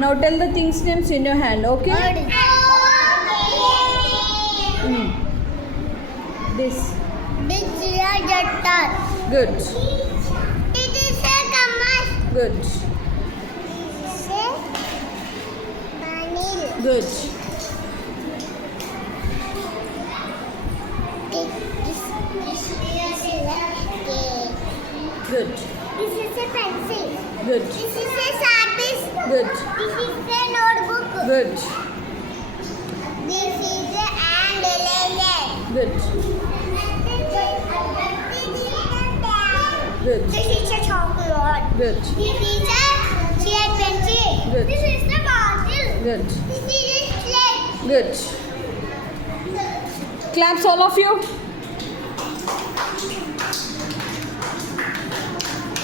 Now tell the things names in your hand, okay? This. This is a guitar. Good. This is a kamas. Good. This is a vanilla. Good. This is a cake. Good. This is a pencil. Good. This is a sardis. Good. This is a notebook. Good. This is a and Good. Good. This is a chocolate. Good. This is a cherry pencil. Good. This is a bottle. Good. This is a slate. Good. Claps all of you.